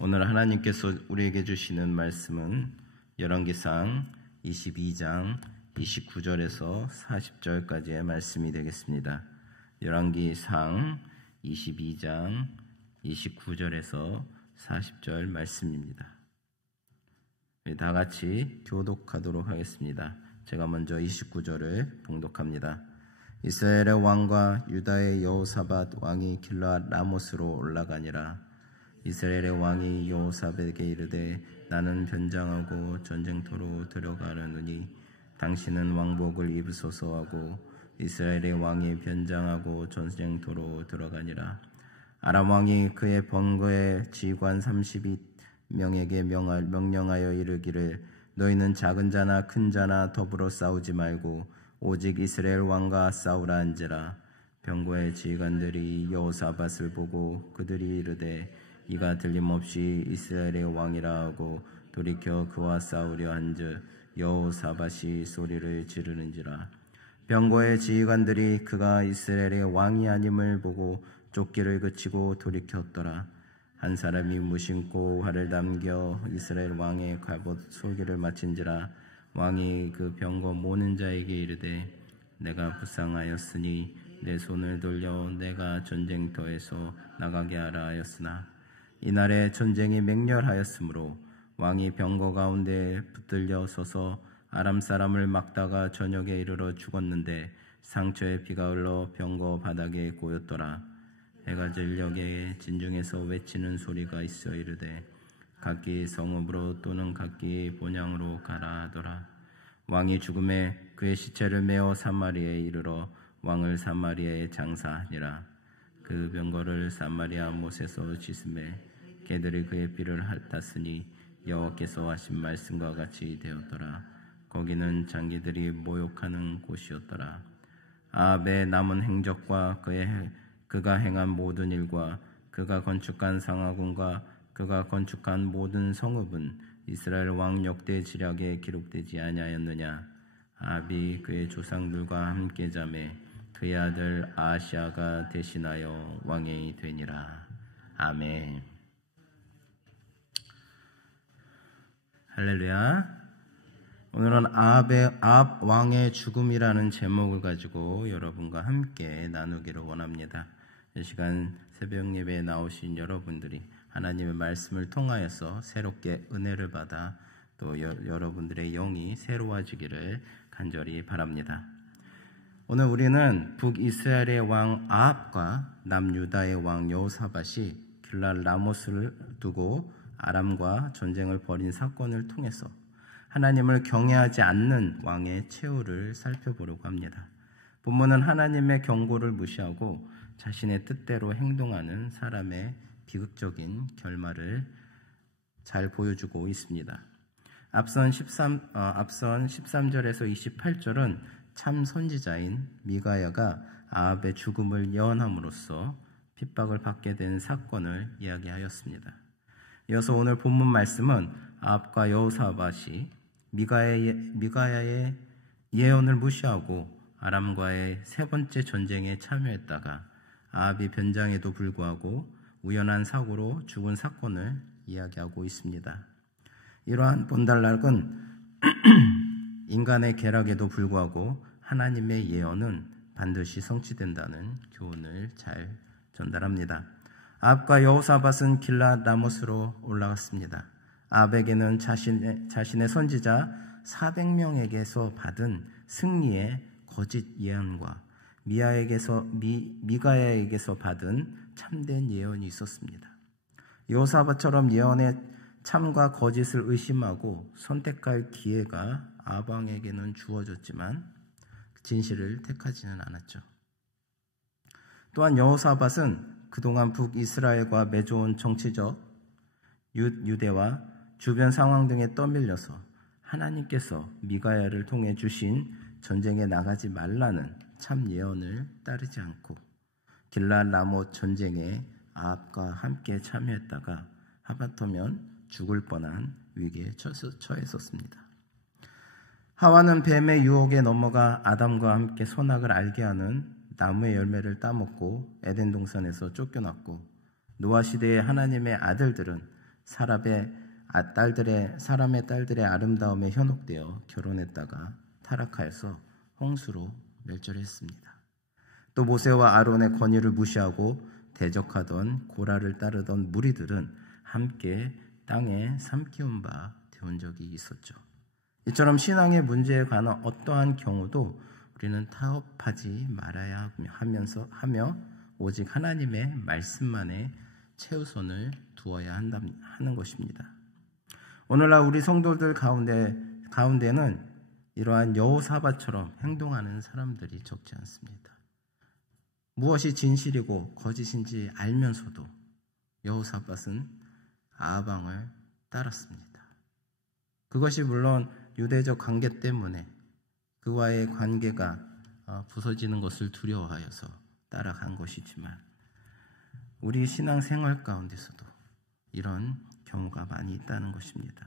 오늘 하나님께서 우리에게 주시는 말씀은 열왕기상 22장 29절에서 40절까지의 말씀이 되겠습니다. 열왕기상 22장 29절에서 40절 말씀입니다. 다 같이 교독하도록 하겠습니다. 제가 먼저 29절을 봉독합니다. 이스라엘의 왕과 유다의 여호사밧 왕이 길르앗 라못으로 올라가니라. 이스라엘의 왕이 여호사밧에게 이르되 나는 변장하고 전쟁터로 들어가려느니 당신은 왕복을 입으소서 하고 이스라엘의 왕이 변장하고 전쟁터로 들어가니라. 아람 왕이 그의 번거의 지휘관 32명에게 명령하여 이르기를 너희는 작은 자나 큰 자나 더불어 싸우지 말고 오직 이스라엘 왕과 싸우라 한지라. 병거의 지휘관들이 여호사밧을 보고 그들이 이르되 이가 틀림없이 이스라엘의 왕이라 하고 돌이켜 그와 싸우려 한즉 여호사밧이 소리를 지르는지라. 병거의 지휘관들이 그가 이스라엘의 왕이 아님을 보고 쫓기를 그치고 돌이켰더라. 한 사람이 무심코 활을 담겨 이스라엘 왕의 갑옷 솔기를 맞힌지라. 왕이 그 병거 모는 자에게 이르되 내가 부상하였으니 내 손을 돌려 내가 전쟁터에서 나가게 하라 하였으나 이날에 전쟁이 맹렬하였으므로 왕이 병거 가운데 붙들려 서서 아람 사람을 막다가 저녁에 이르러 죽었는데 상처에 피가 흘러 병거 바닥에 고였더라. 해가 질녘에 진중에서 외치는 소리가 있어 이르되 각기 성읍으로 또는 각기 본향으로 가라 하더라. 왕이 죽음에 그의 시체를 메어 사마리아에 이르러 왕을 사마리아에 장사하니라. 그 병거를 사마리아 못에서 씻음에 개들이 그의 피를 핥았으니 여호와께서 하신 말씀과 같이 되었더라. 거기는 장기들이 모욕하는 곳이었더라. 아합의 남은 행적과 그가 행한 모든 일과 그가 건축한 상하군과 그가 건축한 모든 성읍은 이스라엘 왕 역대 지략에 기록되지 아니하였느냐. 아합이 그의 조상들과 함께 자매 그의 아들 아하시아가 대신하여 왕이 되니라. 아멘. 할렐루야. 오늘은 아합 왕의 죽음이라는 제목을 가지고 여러분과 함께 나누기를 원합니다. 이 시간 새벽 예배에 나오신 여러분들이 하나님의 말씀을 통하여서 새롭게 은혜를 받아 또 여러분들의 영이 새로워지기를 간절히 바랍니다. 오늘 우리는 북이스라엘의 왕 아합과 남유다의 왕 여호사밧이 길르앗 라못을 두고 아람과 전쟁을 벌인 사건을 통해서 하나님을 경외하지 않는 왕의 최후를 살펴보려고 합니다. 본문은 하나님의 경고를 무시하고 자신의 뜻대로 행동하는 사람의 비극적인 결말을 잘 보여주고 있습니다. 앞선 13절에서 28절은 참 선지자인 미가야가 아합의 죽음을 예언함으로써 핍박을 받게 된 사건을 이야기하였습니다. 이어서 오늘 본문 말씀은 아합과 여호사밧이 미가야의 예언을 무시하고 아람과의 세 번째 전쟁에 참여했다가 아합이 변장에도 불구하고 우연한 사고로 죽은 사건을 이야기하고 있습니다. 이러한 본달락은 인간의 계략에도 불구하고 하나님의 예언은 반드시 성취된다는 교훈을 잘 전달합니다. 아합과 여호사밧은 길르앗 라못으로 올라갔습니다. 아합에게는 자신의 선지자 400명에게서 받은 승리의 거짓 예언과 미가야에게서 받은 참된 예언이 있었습니다. 여호사밧처럼 예언의 참과 거짓을 의심하고 선택할 기회가 아합 왕에게는 주어졌지만 진실을 택하지는 않았죠. 또한 여호사밧은 그동안 북이스라엘과 맺어온 정치적 유대와 주변 상황 등에 떠밀려서 하나님께서 미가야를 통해 주신 전쟁에 나가지 말라는 참 예언을 따르지 않고 길르앗 라못 전쟁에 아합과 함께 참여했다가 하마터면 죽을 뻔한 위기에 처했었습니다. 하와는 뱀의 유혹에 넘어가 아담과 함께 선악을 알게 하는 나무의 열매를 따먹고 에덴 동산에서 쫓겨났고 노아 시대의 하나님의 아들들은 사람의 딸들의 아름다움에 현혹되어 결혼했다가 타락하여서 홍수로 멸절했습니다. 또 모세와 아론의 권위를 무시하고 대적하던 고라를 따르던 무리들은 함께 땅에 삼키운 바 되온 적이 있었죠. 이처럼 신앙의 문제에 관한 어떠한 경우도 우리는 타협하지 말아야 하며 오직 하나님의 말씀만에 최우선을 두어야 하는 것입니다. 오늘날 우리 성도들 가운데는 이러한 여호사밧처럼 행동하는 사람들이 적지 않습니다. 무엇이 진실이고 거짓인지 알면서도 여호사밧은 아합 왕을 따랐습니다. 그것이 물론 유대적 관계 때문에 그와의 관계가 부서지는 것을 두려워하여서 따라간 것이지만 우리 신앙생활 가운데서도 이런 경우가 많이 있다는 것입니다.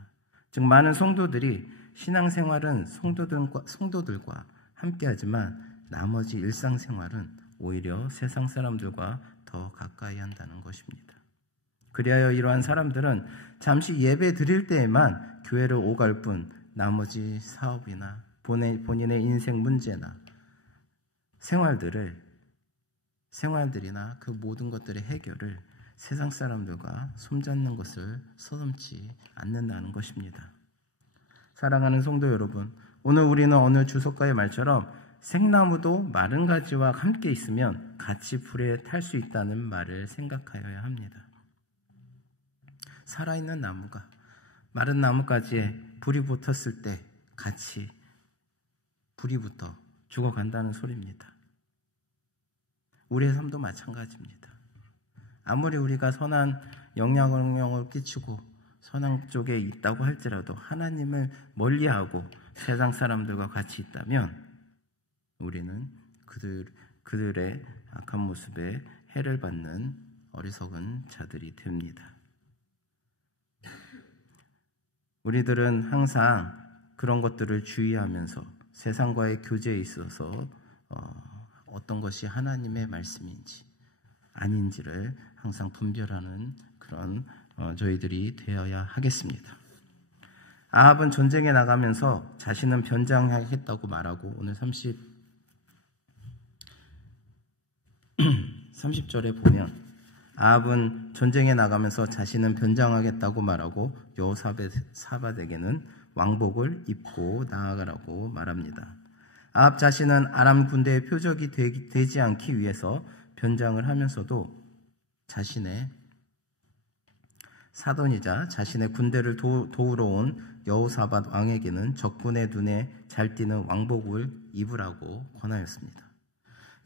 즉 많은 성도들이 신앙생활은 성도들과 함께하지만 나머지 일상생활은 오히려 세상 사람들과 더 가까이 한다는 것입니다. 그리하여 이러한 사람들은 잠시 예배 드릴 때에만 교회를 오갈 뿐 나머지 사업이나 본인의 인생 문제나 생활들이나 그 모든 것들의 해결을 세상 사람들과 손잡는 것을 서슴지 않는다는 것입니다. 사랑하는 성도 여러분, 오늘 우리는 어느 주석가의 말처럼 생나무도 마른 가지와 함께 있으면 같이 불에 탈 수 있다는 말을 생각하여야 합니다. 살아있는 나무가 마른 나뭇가지에 불이 붙었을 때 같이 불이 붙어 죽어간다는 소리입니다. 우리의 삶도 마찬가지입니다. 아무리 우리가 선한 영향을 끼치고 선한 쪽에 있다고 할지라도 하나님을 멀리하고 세상 사람들과 같이 있다면 우리는 그들의 악한 모습에 해를 받는 어리석은 자들이 됩니다. 우리들은 항상 그런 것들을 주의하면서 세상과의 교제에 있어서 어떤 것이 하나님의 말씀인지 아닌지를 항상 분별하는 그런 저희들이 되어야 하겠습니다. 아합은 전쟁에 나가면서 자신은 변장하겠다고 말하고 오늘 30절에 보면 아합은 전쟁에 나가면서 자신은 변장하겠다고 말하고 여호사밧에게는 왕복을 입고 나아가라고 말합니다. 아합 자신은 아람 군대의 표적이 되지 않기 위해서 변장을 하면서도 자신의 사돈이자 자신의 군대를 도우러 온 여호사밧 왕에게는 적군의 눈에 잘 띄는 왕복을 입으라고 권하였습니다.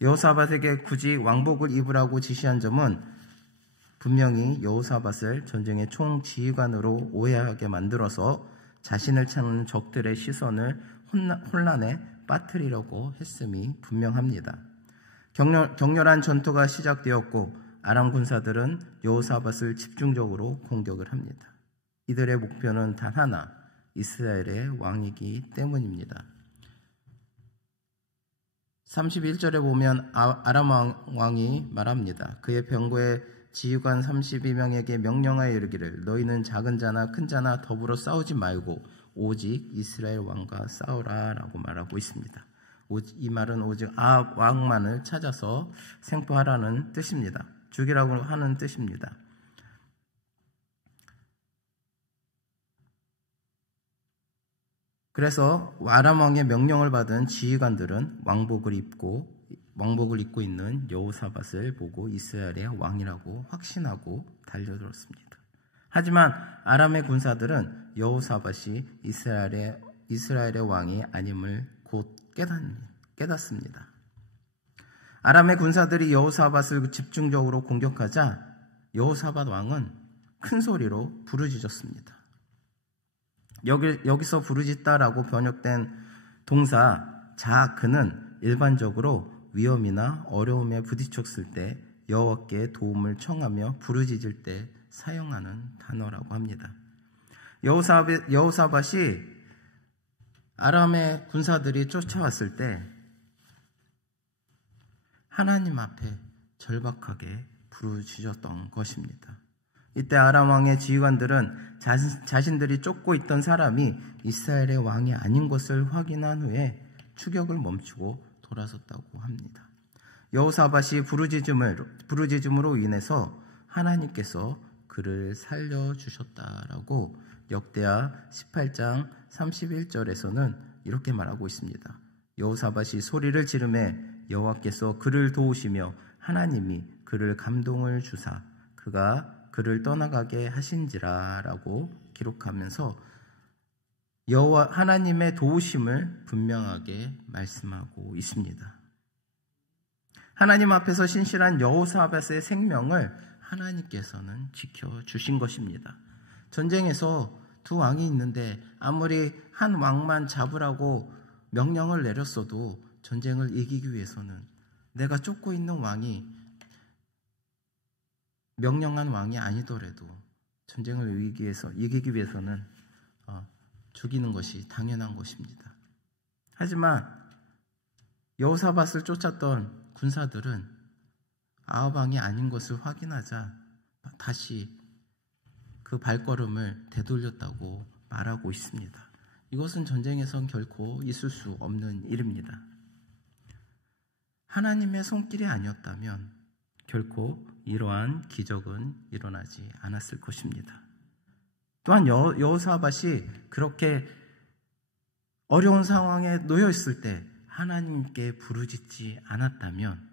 여호사밧에게 굳이 왕복을 입으라고 지시한 점은 분명히 여호사밧을 전쟁의 총지휘관으로 오해하게 만들어서 자신을 찾는 적들의 시선을 혼란에 빠뜨리려고 했음이 분명합니다. 격렬한 전투가 시작되었고 아람 군사들은 여호사밧을 집중적으로 공격을 합니다. 이들의 목표는 단 하나, 이스라엘의 왕이기 때문입니다. 31절에 보면 아람 왕이 말합니다. 그의 병거의 지휘관 32명에게 명령하여 이르기를 너희는 작은 자나 큰 자나 더불어 싸우지 말고 오직 이스라엘 왕과 싸우라 라고 말하고 있습니다. 이 말은 오직 아합 왕만을 찾아서 생포하라는 뜻입니다. 죽이라고 하는 뜻입니다. 그래서 아람 왕의 명령을 받은 지휘관들은 왕복을 입고 있는 여호사밧을 보고 이스라엘의 왕이라고 확신하고 달려들었습니다. 하지만 아람의 군사들은 여호사밧이 이스라엘의 왕이 아님을 곧 깨닫습니다. 아람의 군사들이 여호사밧을 집중적으로 공격하자 여호사밧 왕은 큰 소리로 부르짖었습니다. 여기서 부르짖다라고 번역된 동사 자그는 일반적으로 위험이나 어려움에 부딪혔을 때 여호와께 도움을 청하며 부르짖을 때 사용하는 단어라고 합니다. 여호사밧이 아람의 군사들이 쫓아왔을 때 하나님 앞에 절박하게 부르짖었던 것입니다. 이때 아람 왕의 지휘관들은 자신들이 쫓고 있던 사람이 이스라엘의 왕이 아닌 것을 확인한 후에 추격을 멈추고 돌아섰다고 합니다. 여호사밧이 부르짖음으로 인해서 하나님께서 그를 살려주셨다라고 역대하 18장 31절에서는 이렇게 말하고 있습니다. 여호사밧이 소리를 지르매 여호와께서 그를 도우시며 하나님이 그를 감동을 주사 그가 그를 떠나가게 하신지라라고 기록하면서 여호와 하나님의 도우심을 분명하게 말씀하고 있습니다. 하나님 앞에서 신실한 여호사밧의 생명을 하나님께서는 지켜주신 것입니다. 전쟁에서 두 왕이 있는데 아무리 한 왕만 잡으라고 명령을 내렸어도 전쟁을 이기기 위해서는 내가 쫓고 있는 왕이 명령한 왕이 아니더라도 전쟁을 이기기 위해서는 죽이는 것이 당연한 것입니다. 하지만 여호사밧을 쫓았던 군사들은 아합 왕이 아닌 것을 확인하자 다시 그 발걸음을 되돌렸다고 말하고 있습니다. 이것은 전쟁에선 결코 있을 수 없는 일입니다. 하나님의 손길이 아니었다면 결코 이러한 기적은 일어나지 않았을 것입니다. 또한 여호사밧이 그렇게 어려운 상황에 놓여 있을 때 하나님께 부르짖지 않았다면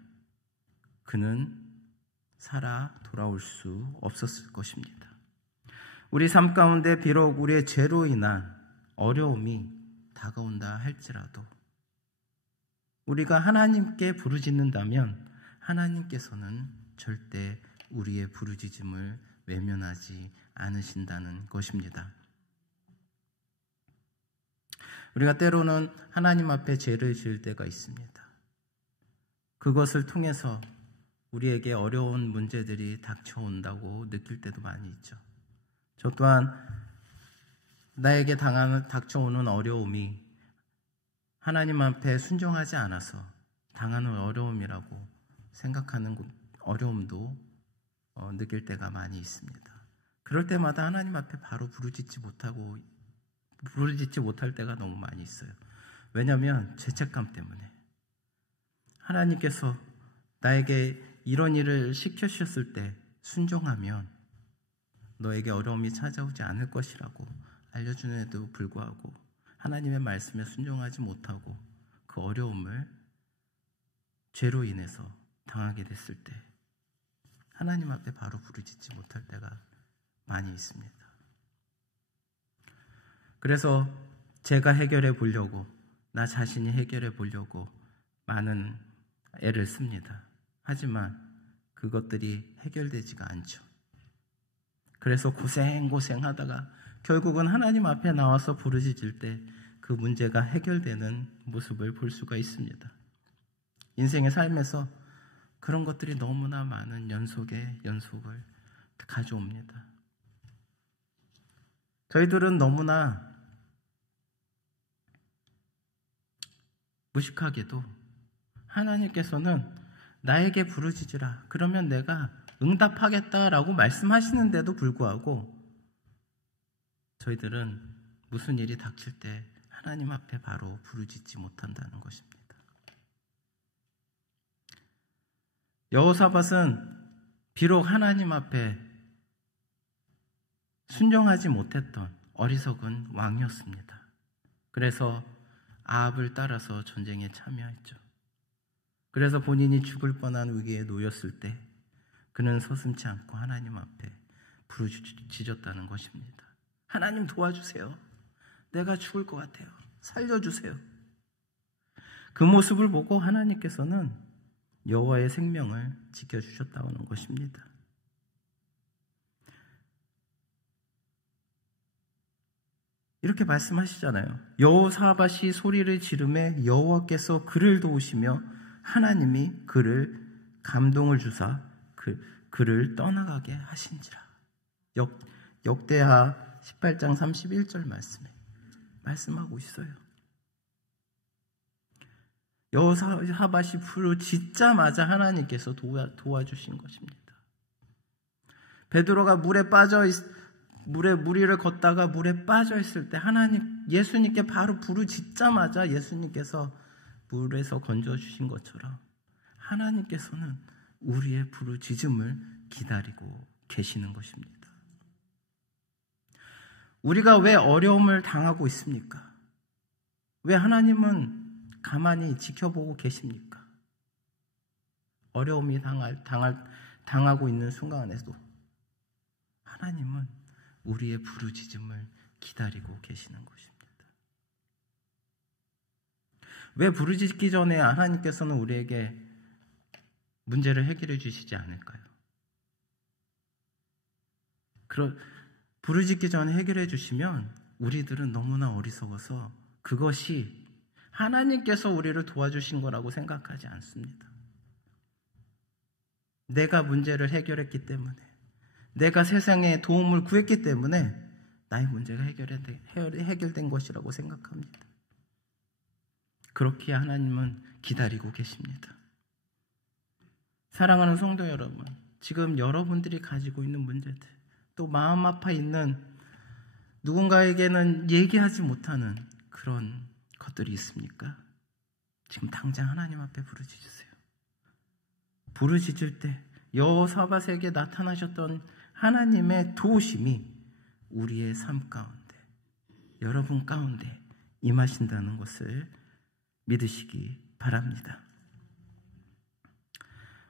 그는 살아 돌아올 수 없었을 것입니다. 우리 삶 가운데 비록 우리의 죄로 인한 어려움이 다가온다 할지라도 우리가 하나님께 부르짖는다면 하나님께서는 절대 우리의 부르짖음을 외면하지 않으신다는 것입니다. 우리가 때로는 하나님 앞에 죄를 지을 때가 있습니다. 그것을 통해서 우리에게 어려운 문제들이 닥쳐온다고 느낄 때도 많이 있죠. 저 또한 나에게 닥쳐오는 어려움이 하나님 앞에 순종하지 않아서 당하는 어려움이라고 생각하는 어려움도 느낄 때가 많이 있습니다. 그럴 때마다 하나님 앞에 바로 부르짖지 못할 때가 너무 많이 있어요. 왜냐하면 죄책감 때문에 하나님께서 나에게 이런 일을 시켜주셨을 때 순종하면 너에게 어려움이 찾아오지 않을 것이라고 알려주는데도 불구하고 하나님의 말씀에 순종하지 못하고 그 어려움을 죄로 인해서 당하게 됐을 때 하나님 앞에 바로 부르짖지 못할 때가 많이 있습니다. 그래서 제가 해결해 보려고 나 자신이 해결해 보려고 많은 애를 씁니다. 하지만 그것들이 해결되지가 않죠. 그래서 고생하다가 결국은 하나님 앞에 나와서 부르짖을 때 그 문제가 해결되는 모습을 볼 수가 있습니다. 인생의 삶에서 그런 것들이 너무나 많은 연속을 가져옵니다. 저희들은 너무나 무식하게도 하나님께서는 나에게 부르짖으라 그러면 내가 응답하겠다라고 말씀하시는데도 불구하고 저희들은 무슨 일이 닥칠 때 하나님 앞에 바로 부르짖지 못한다는 것입니다. 여호사밧은 비록 하나님 앞에 순종하지 못했던 어리석은 왕이었습니다. 그래서 아합을 따라서 전쟁에 참여했죠. 그래서 본인이 죽을 뻔한 위기에 놓였을 때 그는 서슴지 않고 하나님 앞에 부르짖었다는 것입니다. 하나님 도와주세요. 내가 죽을 것 같아요. 살려주세요. 그 모습을 보고 하나님께서는 여호와의 생명을 지켜주셨다는 것입니다. 이렇게 말씀하시잖아요. 여호사밧이 소리를 지르매 여호와께서 그를 도우시며 하나님이 그를 감동을 주사 그를 떠나가게 하신지라. 역대하 18장 31절 말씀하고 있어요. 여호사밧이 부르짖자마자 하나님께서 도와주신 것입니다. 베드로가 무리를 걷다가 물에 빠져 있을 때 예수님께 바로 부르짖자마자 예수님께서 물에서 건져주신 것처럼 하나님께서는 우리의 부르짖음을 기다리고 계시는 것입니다. 우리가 왜 어려움을 당하고 있습니까? 왜 하나님은 가만히 지켜보고 계십니까? 어려움이 당하고 있는 순간에도 하나님은 우리의 부르짖음을 기다리고 계시는 것입니다. 왜 부르짖기 전에 하나님께서는 우리에게 문제를 해결해 주시지 않을까요? 부르짖기 전에 해결해 주시면 우리들은 너무나 어리석어서 그것이 하나님께서 우리를 도와주신 거라고 생각하지 않습니다. 내가 문제를 해결했기 때문에, 내가 세상에 도움을 구했기 때문에 나의 문제가 해결된 것이라고 생각합니다. 그렇게 하나님은 기다리고 계십니다. 사랑하는 성도 여러분, 지금 여러분들이 가지고 있는 문제들, 또 마음 아파 있는 누군가에게는 얘기하지 못하는 그런 것들이 있습니까? 지금 당장 하나님 앞에 부르짖으세요. 부르짖을 때 여호사밧에게 나타나셨던 하나님의 도우심이 우리의 삶 가운데, 여러분 가운데 임하신다는 것을 믿으시기 바랍니다.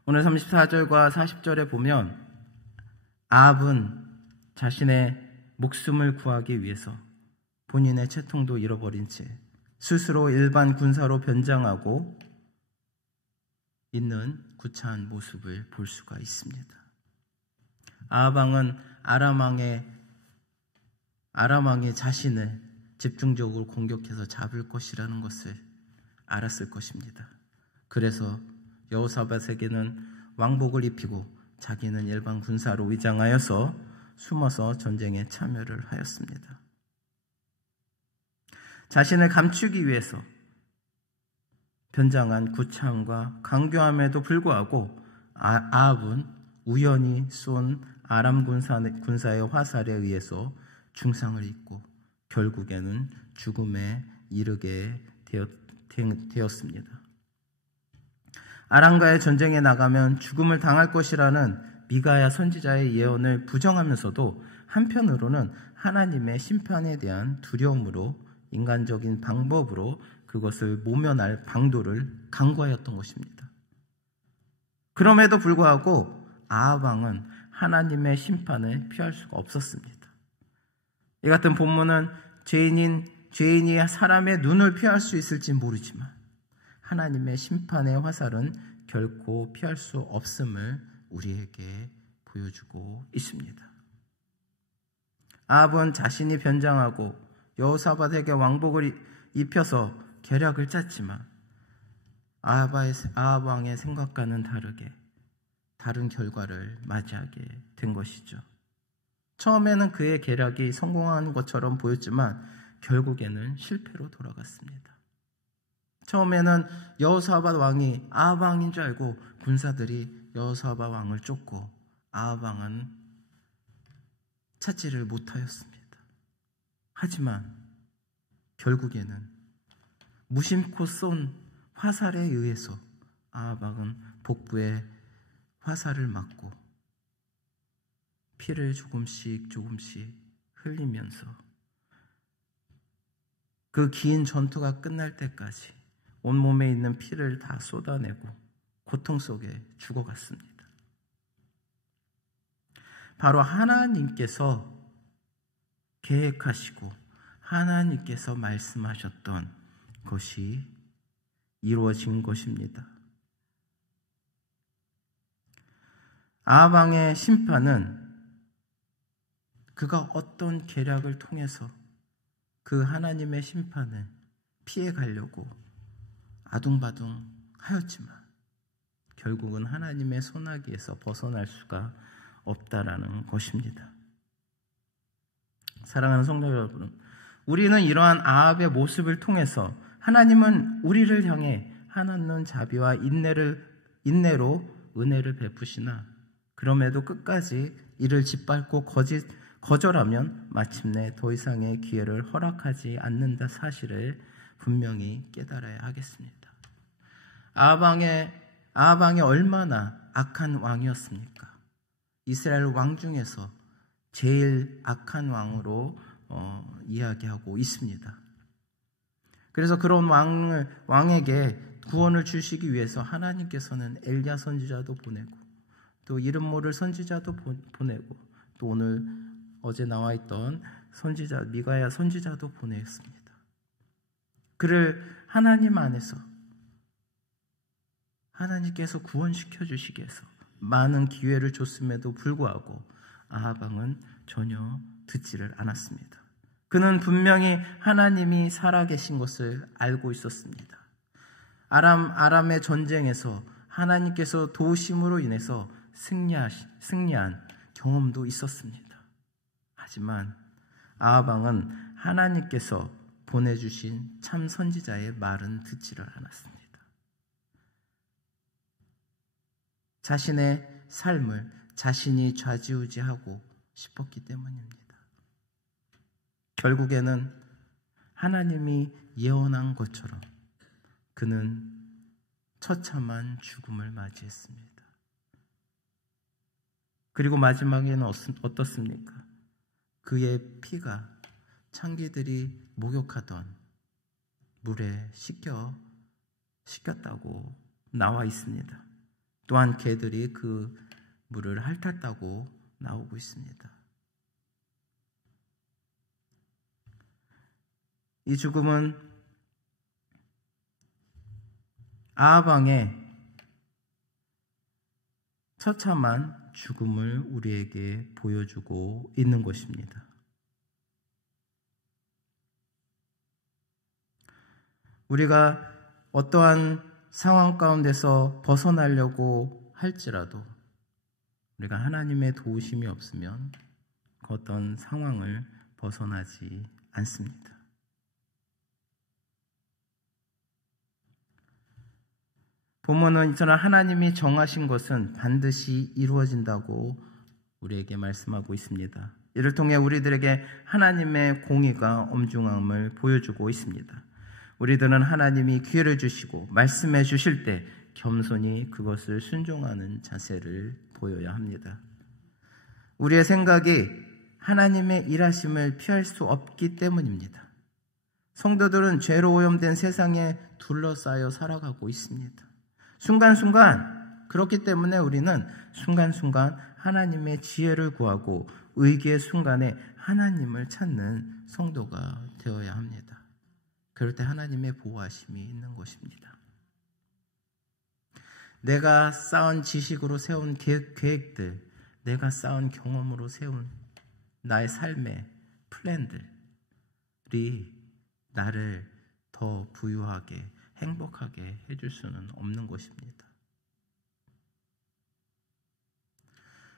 오늘 34절과 40절에 보면 아합은 자신의 목숨을 구하기 위해서 본인의 채통도 잃어버린 채 스스로 일반 군사로 변장하고 있는 구차한 모습을 볼 수가 있습니다. 아합 왕은 아람 왕이 자신을 집중적으로 공격해서 잡을 것이라는 것을 알았을 것입니다. 그래서 여호사밧에게는 왕복을 입히고 자기는 일반 군사로 위장하여서 숨어서 전쟁에 참여를 하였습니다. 자신을 감추기 위해서 변장한 구차함과 강교함에도 불구하고 아합은 우연히 쏜 아람 군사의 화살에 의해서 중상을 입고 결국에는 죽음에 이르게 되었습니다. 아람과의 전쟁에 나가면 죽음을 당할 것이라는 미가야 선지자의 예언을 부정하면서도 한편으로는 하나님의 심판에 대한 두려움으로 인간적인 방법으로 그것을 모면할 방도를 강구하였던 것입니다. 그럼에도 불구하고 아합 왕은 하나님의 심판을 피할 수가 없었습니다. 이 같은 본문은 죄인이 사람의 눈을 피할 수 있을지 모르지만 하나님의 심판의 화살은 결코 피할 수 없음을 우리에게 보여주고 있습니다. 아합은 자신이 변장하고 여호사밧에게 왕복을 입혀서 계략을 짰지만 아합 왕의 생각과는 다르게 다른 결과를 맞이하게 된 것이죠. 처음에는 그의 계략이 성공한 것처럼 보였지만 결국에는 실패로 돌아갔습니다. 처음에는 여호사밧 왕이 아합 왕인 줄 알고 군사들이 여호사밧 왕을 쫓고 아합 왕은 찾지를 못하였습니다. 하지만 결국에는 무심코 쏜 화살에 의해서 아합 왕은 복부에 화살을 맞고 피를 조금씩 흘리면서 그 긴 전투가 끝날 때까지 온몸에 있는 피를 다 쏟아내고 고통 속에 죽어갔습니다. 바로 하나님께서 계획하시고 하나님께서 말씀하셨던 것이 이루어진 것입니다. 아합 왕의 심판은 그가 어떤 계략을 통해서 그 하나님의 심판을 피해가려고 아둥바둥 하였지만 결국은 하나님의 손아귀에서 벗어날 수가 없다라는 것입니다. 사랑하는 성도 여러분, 우리는 이러한 아합의 모습을 통해서 하나님은 우리를 향해 하나님 자비와 인내로 은혜를 베푸시나 그럼에도 끝까지 이를 짓밟고 거절하면 마침내 더 이상의 기회를 허락하지 않는다 사실을 분명히 깨달아야 하겠습니다. 아하방이 얼마나 악한 왕이었습니까? 이스라엘 왕 중에서 제일 악한 왕으로 이야기하고 있습니다. 그래서 그런 왕에게 구원을 주시기 위해서 하나님께서는 엘리야 선지자도 보내고 또 이름 모를 선지자도 보내고 또 어제 나와 있던 선지자 미가야 선지자도 보냈습니다. 그를 하나님 안에서 하나님께서 구원시켜 주시기 위해서 많은 기회를 줬음에도 불구하고 아하방은 전혀 듣지를 않았습니다. 그는 분명히 하나님이 살아계신 것을 알고 있었습니다. 아람의 전쟁에서 하나님께서 도우심으로 인해서 승리한 경험도 있었습니다. 하지만 아하방은 하나님께서 보내주신 참 선지자의 말은 듣지를 않았습니다. 자신의 삶을 자신이 좌지우지하고 싶었기 때문입니다. 결국에는 하나님이 예언한 것처럼 그는 처참한 죽음을 맞이했습니다. 그리고 마지막에는 어떻습니까? 그의 피가 창기들이 목욕하던 물에 씻겼다고 나와 있습니다. 또한 개들이 그 물을 핥았다고 나오고 있습니다. 이 죽음은 아하방의 처참한 죽음을 우리에게 보여주고 있는 것입니다. 우리가 어떠한 상황 가운데서 벗어나려고 할지라도 우리가 하나님의 도우심이 없으면 그 어떤 상황을 벗어나지 않습니다. 본문은 이처럼 하나님이 정하신 것은 반드시 이루어진다고 우리에게 말씀하고 있습니다. 이를 통해 우리들에게 하나님의 공의가 엄중함을 보여주고 있습니다. 우리들은 하나님이 기회를 주시고 말씀해 주실 때 겸손히 그것을 순종하는 자세를 보여야 합니다. 우리의 생각이 하나님의 일하심을 피할 수 없기 때문입니다. 성도들은 죄로 오염된 세상에 둘러싸여 살아가고 있습니다. 순간순간 그렇기 때문에 우리는 순간순간 하나님의 지혜를 구하고 의기의 순간에 하나님을 찾는 성도가 되어야 합니다. 그럴 때 하나님의 보호하심이 있는 것입니다. 내가 쌓은 지식으로 세운 계획들, 내가 쌓은 경험으로 세운 나의 삶의 플랜들이 나를 더 부유하게 행복하게 해줄 수는 없는 것입니다.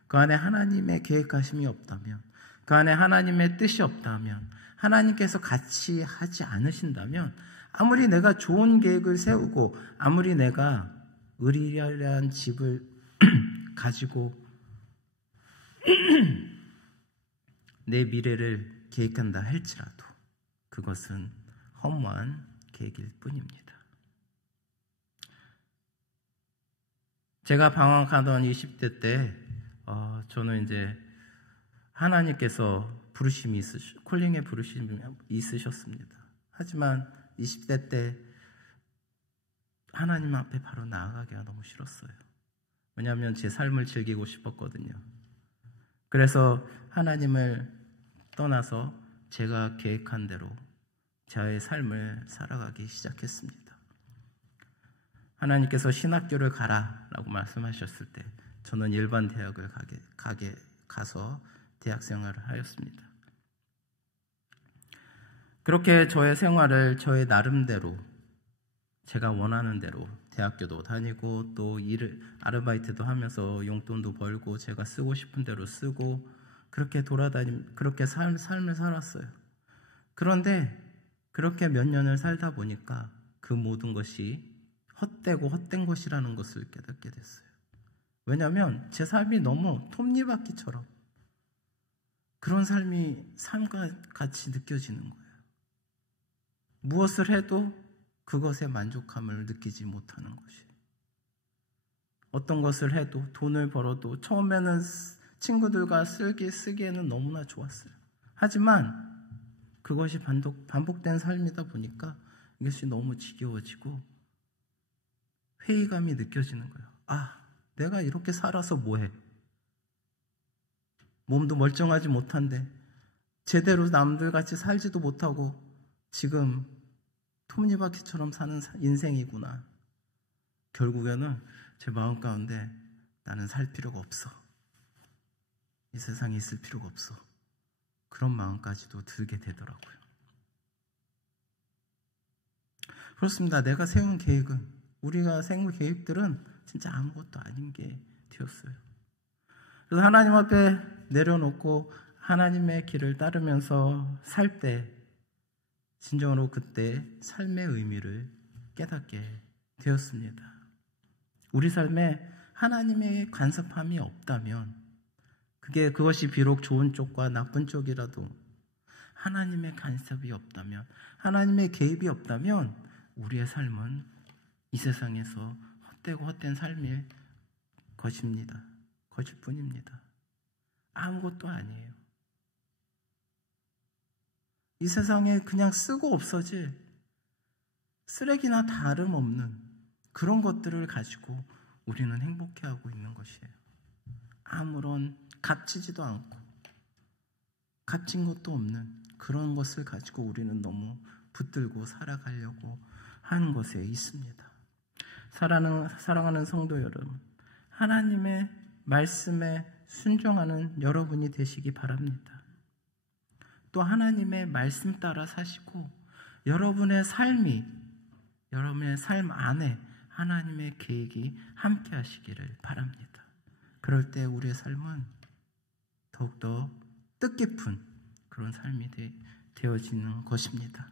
그 안에 하나님의 계획하심이 없다면, 그 안에 하나님의 뜻이 없다면, 하나님께서 같이 하지 않으신다면 아무리 내가 좋은 계획을 세우고 아무리 내가 의리한 집을 가지고 내 미래를 계획한다 할지라도 그것은 허무한 계획일 뿐입니다. 제가 방황하던 20대 때 저는 이제 하나님께서 콜링의 부르심이 있으셨습니다. 하지만 20대 때 하나님 앞에 바로 나아가기가 너무 싫었어요. 왜냐하면 제 삶을 즐기고 싶었거든요. 그래서 하나님을 떠나서 제가 계획한 대로 저의 삶을 살아가기 시작했습니다. 하나님께서 신학교를 가라라고 말씀하셨을 때 저는 일반 대학을 가서 대학 생활을 하였습니다. 그렇게 저의 생활을 저의 나름대로 제가 원하는 대로 대학교도 다니고 또 아르바이트도 하면서 용돈도 벌고 제가 쓰고 싶은 대로 쓰고 그렇게 그렇게 삶을 살았어요. 그런데 그렇게 몇 년을 살다 보니까 그 모든 것이 헛되고 헛된 것이라는 것을 깨닫게 됐어요. 왜냐하면 제 삶이 너무 톱니바퀴처럼 그런 삶이 삶과 같이 느껴지는 거예요. 무엇을 해도 그것에 만족함을 느끼지 못하는 것이에요. 어떤 것을 해도, 돈을 벌어도 처음에는 친구들과 쓰기에는 너무나 좋았어요. 하지만 그것이 반복된 삶이다 보니까 이것이 너무 지겨워지고 회의감이 느껴지는 거예요. 아, 내가 이렇게 살아서 뭐해? 몸도 멀쩡하지 못한데 제대로 남들같이 살지도 못하고 지금 톱니바퀴처럼 사는 인생이구나. 결국에는 제 마음 가운데 나는 살 필요가 없어. 이 세상에 있을 필요가 없어. 그런 마음까지도 들게 되더라고요. 그렇습니다. 내가 세운 계획은, 우리가 세운 계획들은 진짜 아무것도 아닌 게 되었어요. 그래서 하나님 앞에 내려놓고 하나님의 길을 따르면서 살 때 진정으로 그때 삶의 의미를 깨닫게 되었습니다. 우리 삶에 하나님의 간섭함이 없다면, 그것이 비록 좋은 쪽과 나쁜 쪽이라도 하나님의 간섭이 없다면, 하나님의 개입이 없다면 우리의 삶은 이 세상에서 헛되고 헛된 삶일 것입니다. 것일 뿐입니다. 아무것도 아니에요. 이 세상에 그냥 쓰고 없어질 쓰레기나 다름없는 그런 것들을 가지고 우리는 행복해하고 있는 것이에요. 아무런 값지지도 않고 값진 것도 없는 그런 것을 가지고 우리는 너무 붙들고 살아가려고 하는 것에 있습니다. 사랑하는 성도 여러분, 하나님의 말씀에 순종하는 여러분이 되시기 바랍니다. 또 하나님의 말씀 따라 사시고 여러분의 삶 안에 하나님의 계획이 함께 하시기를 바랍니다. 그럴 때 우리의 삶은 더욱더 뜻깊은 그런 삶이 되어지는 것입니다.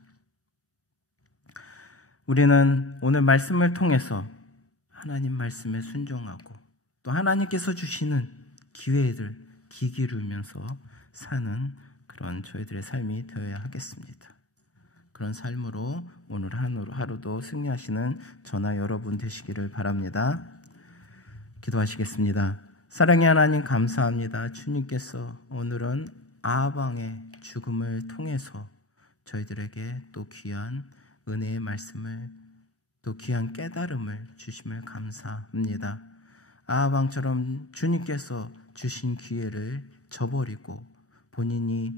우리는 오늘 말씀을 통해서 하나님 말씀에 순종하고 또 하나님께서 주시는 기회를 귀 기울이면서 사는 그런 저희들의 삶이 되어야 하겠습니다. 그런 삶으로 오늘 하루도 승리하시는 저나 여러분 되시기를 바랍니다. 기도하시겠습니다. 사랑의 하나님 감사합니다. 주님께서 오늘은 아방의 죽음을 통해서 저희들에게 또 귀한 은혜의 말씀을, 또 귀한 깨달음을 주심을 감사합니다. 아방처럼 주님께서 주신 기회를 저버리고 본인이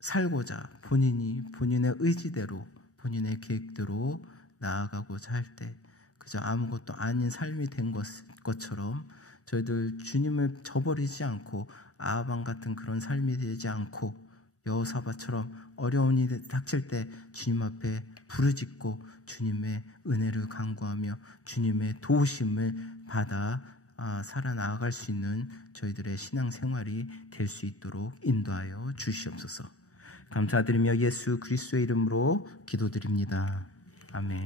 살고자 본인의 의지대로 본인의 계획대로 나아가고자 할 때 그저 아무것도 아닌 삶이 된 것처럼 저희들 주님을 저버리지 않고 아방 같은 그런 삶이 되지 않고 여호사밧처럼 어려운 일이 닥칠 때 주님 앞에 부르짖고 주님의 은혜를 간구하며 주님의 도우심을 받아 살아나갈 수 있는 저희들의 신앙생활이 될 수 있도록 인도하여 주시옵소서. 감사드리며 예수 그리스도의 이름으로 기도드립니다. 아멘.